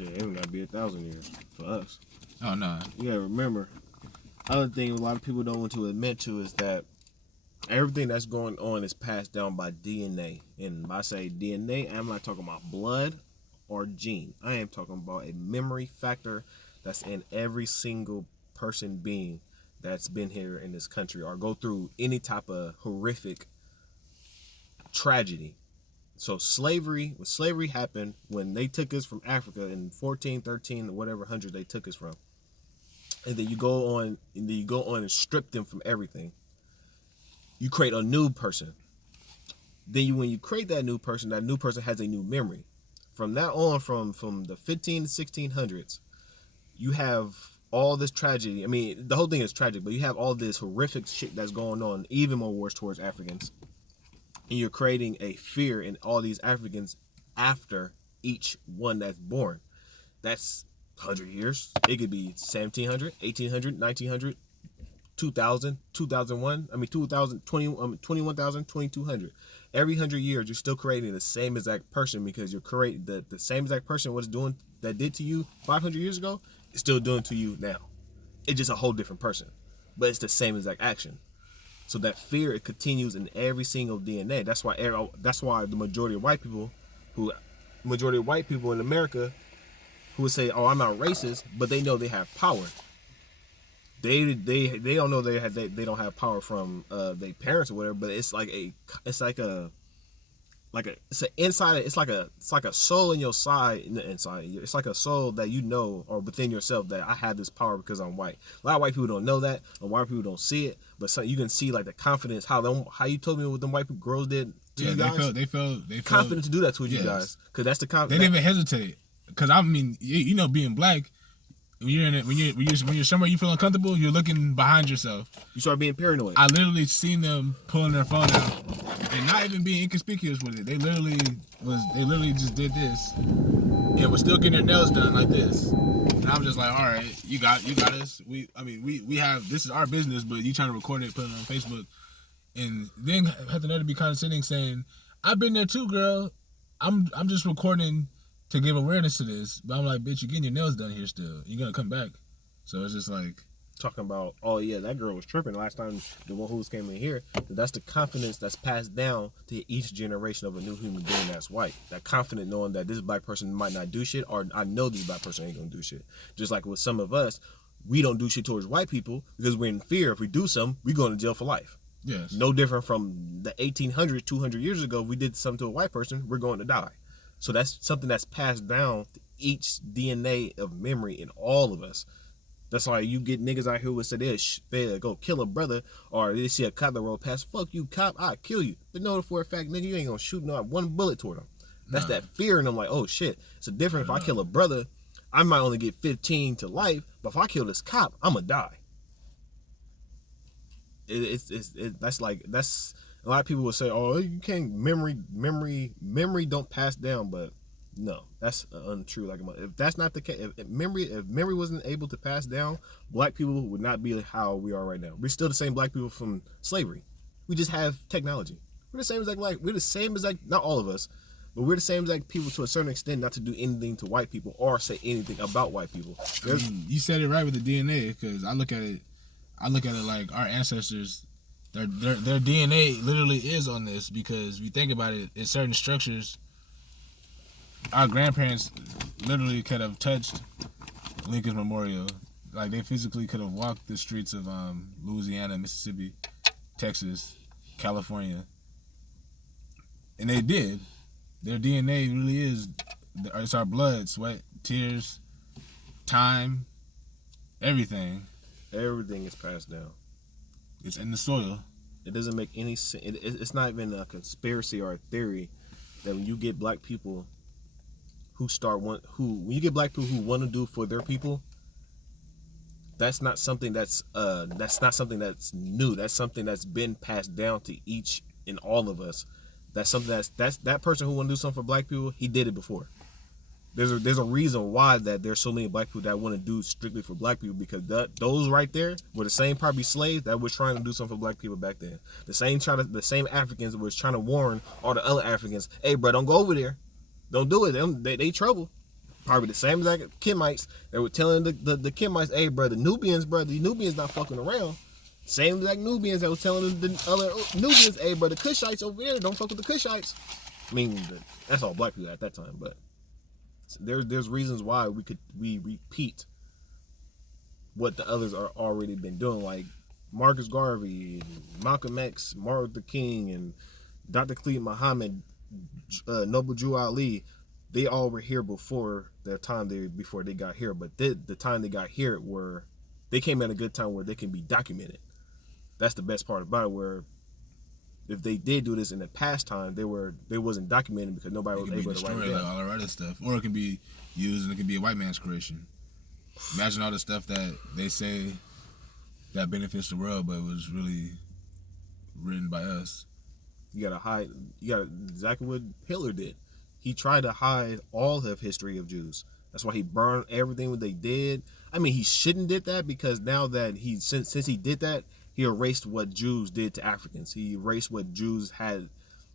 Shit, it would not be 1,000 years for us. Oh no. You gotta remember. Other thing a lot of people don't want to admit to is that everything that's going on is passed down by DNA. And by say DNA, I'm not talking about blood or gene. I am talking about a memory factor that's in every single person being that's been here in this country or go through any type of horrific tragedy. So when slavery happened, when they took us from Africa in 14, 13, or whatever hundred they took us from, and then you go on and strip them from everything. You create a new person. Then when you create that new person has a new memory. From that on, from the 15 to 1600s, you have all this tragedy. I mean, the whole thing is tragic, but you have all this horrific shit that's going on, even more worse towards Africans. And you're creating a fear in all these Africans after each one that's born. That's 100 years. It could be 1700, 1800, 1900, 2000, 2001. I mean, 2000, 21,000, 2200. Every 100 years, you're still creating the same exact person because you're creating the same exact person was doing that did to you 500 years ago is still doing to you now. It's just a whole different person, but it's the same exact action. So that fear, it continues in every single DNA. That's why the majority of white people in America who would say, "Oh, I'm not racist," but they know they have power. They don't know they don't have power from their parents or whatever, but it's like a soul in your side, inside. It's like a soul that you know or within yourself that I have this power because I'm white. A lot of white people don't know that, or white people don't see it, but you can see like the confidence how you told me what them white girls did to you guys. They felt confident to do that to you guys because that's the confidence. They didn't even hesitate because I mean you know being black. When you're somewhere you feel uncomfortable, you're looking behind yourself. You start being paranoid. I literally seen them pulling their phone out and not even being inconspicuous with it. They literally just did this and was still getting their nails done like this. And I'm just like, all right, you got us. We have, this is our business, but you trying to record it, put it on Facebook, and then have the nerve to be condescending, saying, "I've been there too, girl. I'm just recording to give awareness to this," but I'm like, bitch, you're getting your nails done here still. You're gonna come back. So it's just like talking about, oh yeah, that girl was tripping last time the one who came in here. That's the confidence that's passed down to each generation of a new human being that's white. That confident knowing that this black person might not do shit, or I know this black person ain't gonna do shit. Just like with some of us, we don't do shit towards white people because we're in fear. If we do something, we going to jail for life. Yes. No different from the 1800s, 200 years ago. We did something to a white person, we're going to die. So that's something that's passed down to each DNA of memory in all of us. That's why you get niggas out here who say they go kill a brother, or they see a cop that roll past, "Fuck you, cop, I'll kill you." But no, for a fact, nigga, you ain't gonna shoot not one bullet toward them. That's that fear in them, like, oh shit. It's different if I kill a brother, I might only get 15 to life, but if I kill this cop, I'm gonna die. That's a lot of people will say, "Oh, you can't memory don't pass down," but no, that's untrue. Like, if that's not the case, if memory wasn't able to pass down, black people would not be how we are right now. We're still the same black people from slavery. We just have technology. We're the same as not all of us, but we're the same as people to a certain extent, not to do anything to white people or say anything about white people. I mean, you said it right with the DNA, because I look at it like our ancestors. Their DNA literally is on this, because if you think about it, in certain structures, our grandparents literally could have touched Lincoln Memorial. Like, they physically could have walked the streets of Louisiana, Mississippi, Texas, California. And they did. Their DNA really is, it's our blood, sweat, tears, time, everything. Everything is passed down. It's in the soil. It doesn't make any sense. It's not even a conspiracy or a theory that when you get black people when you get black people who want to do for their people, that's not something that's new. That's something that's been passed down to each and all of us. That's something that's that person who want to do something for black people, he did it before. There's a reason why that there's so many black people that want to do strictly for black people, because those right there were the same probably slaves that was trying to do something for black people back then. The same Africans was trying to warn all the other Africans, "Hey, bro, don't go over there. Don't do it. They trouble." Probably the same exact Kemites that were telling the Kemites, hey, bro, the Nubians not fucking around. Same exact Nubians that was telling the other Nubians, hey, bro, the Kushites over there, don't fuck with the Kushites. I mean, that's all black people at that time, but there's reasons why we repeat what the others are already been doing, like Marcus Garvey, and Malcolm X, Martin Luther King, and Dr. Khalid Muhammad, Noble Drew Ali. They all were here before their time. Before they got here, but the time they got here they came at a good time where they can be documented. That's the best part about it. Where if they did do this in the past time, they wasn't documented because nobody was able to write it down. All that other stuff, or it can be used and it can be a white man's creation. Imagine all the stuff that they say that benefits the world, but it was really written by us. You gotta exactly what Hitler did. He tried to hide all of history of Jews. That's why he burned everything that they did. I mean, he shouldn't did that because now that since he did that, he erased what Jews did to Africans. He erased what Jews had,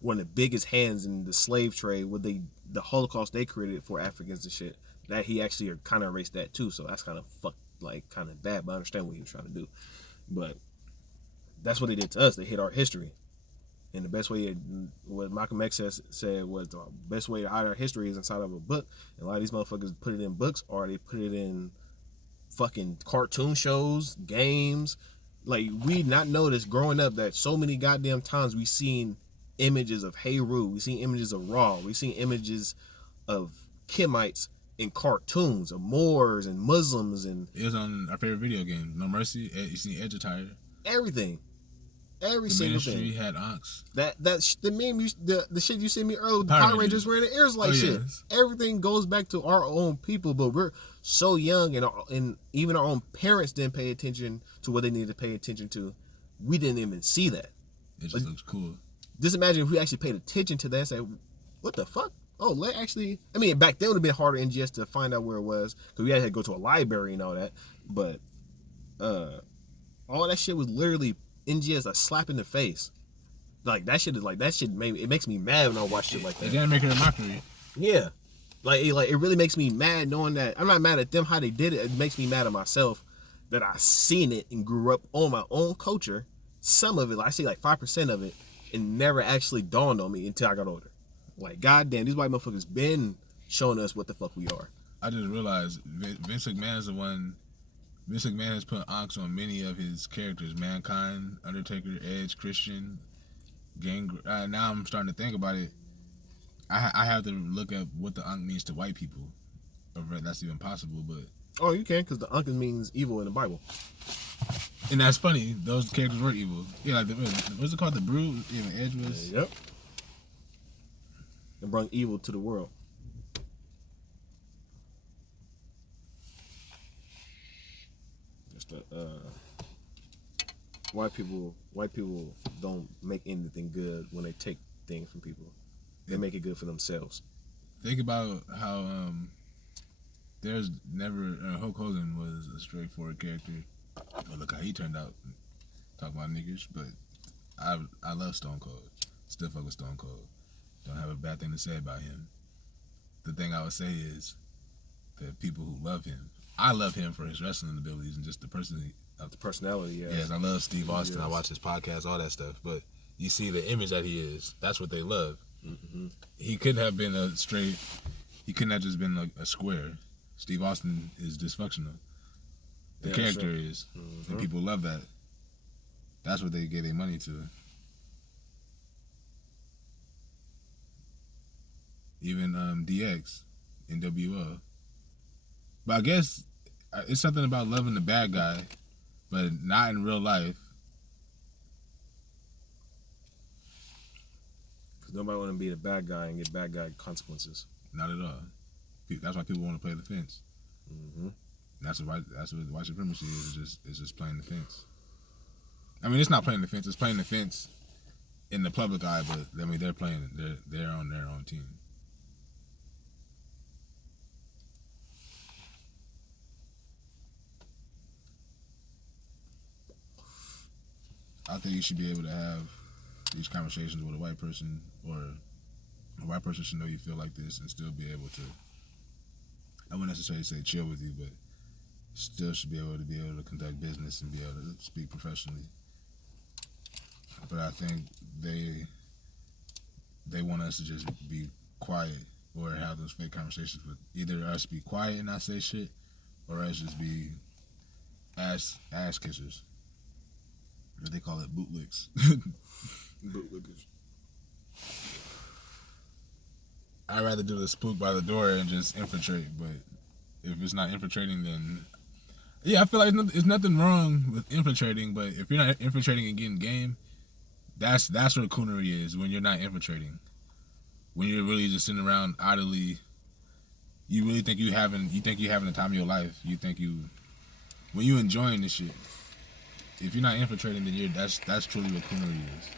one of the biggest hands in the slave trade, the Holocaust they created for Africans and shit. That he actually kind of erased that too. So that's kind of bad, but I understand what he was trying to do. But that's what they did to us. They hid our history. And the best way, what Malcolm X said was the best way to hide our history is inside of a book. And a lot of these motherfuckers put it in books or they put it in fucking cartoon shows, games. Like, we not noticed growing up that so many goddamn times we seen images of Heru, we seen images of Ra, we seen images of Kemites in cartoons, of Moors and Muslims, and it was on our favorite video game, No Mercy. You seen Edge attire. Everything. Every single thing. The ministry had Ankhs. The meme, the shit you sent me earlier, the Power Rangers wearing the ears like shit. Yes. Everything goes back to our own people, but we're so young, and even our own parents didn't pay attention to what they needed to pay attention to. We didn't even see that. It just looks cool. Just imagine if we actually paid attention to that and say, what the fuck? Oh, I mean, back then it would have been harder in GS to find out where it was, because we had to go to a library and all that, but all that shit was literally NGS a slap in the face. Like, that shit it makes me mad when I watch shit like that. It didn't make it a mockery. Yeah. It really makes me mad knowing that. I'm not mad at them how they did it. It makes me mad at myself that I seen it and grew up on my own culture. Some of it, I see like 5% of it, and never actually dawned on me until I got older. Like, goddamn, these white motherfuckers been showing us what the fuck we are. I just realized Vince McMahon is the one. Vince McMahon has put Ankhs on many of his characters: Mankind, Undertaker, Edge, Christian, Gang. Now I'm starting to think about it. I have to look at what the Ankh means to white people. If that's even possible, but oh, you can, because the Ankh means evil in the Bible. And that's funny. Those characters were evil. Yeah, like what's it called? The Brood. Yeah, Edge was. Yep. And brought evil to the world. White people don't make anything good when they take things from people. They make it good for themselves. Think about how there's never Hulk Hogan was a straightforward character. Well, look how he turned out. Talk about niggas, but I love Stone Cold. Still fuck with Stone Cold. Don't have a bad thing to say about him. The thing I would say is the people who love him. I love him for his wrestling abilities and just the personality. Yeah. Yes, I love Steve Austin. Yes. I watch his podcast, all that stuff. But you see the image that he is. That's what they love. Mm-hmm. He couldn't have been a straight. He couldn't have just been like a square. Steve Austin is dysfunctional. The character is, and people love that. That's what they get their money to. Even DX, NWO. But I guess it's something about loving the bad guy, but not in real life. Because nobody want to be the bad guy and get bad guy consequences. Not at all. That's why people want to play the fence. Mm-hmm. That's what white supremacy is. It's just playing the fence. I mean, it's not playing the fence. It's playing the fence in the public eye, but I mean, they're playing. They're on their own team. I think you should be able to have these conversations with a white person, or a white person should know you feel like this and still be able to necessarily say chill with you, but still should be able to conduct business and be able to speak professionally. But I think they want us to just be quiet or have those fake conversations with either us be quiet and not say shit, or us just be ass kissers. What they call it, bootlicks. Bootlickers. I'd rather do the spook by the door and just infiltrate, but if it's not infiltrating, then yeah, I feel like it's nothing wrong with infiltrating, but if you're not infiltrating and getting game, that's what coonery is, when you're not infiltrating. When you're really just sitting around idly, you really think you're having the time of your life. When you enjoying this shit. If you're not infiltrating, then that's truly what coonery is.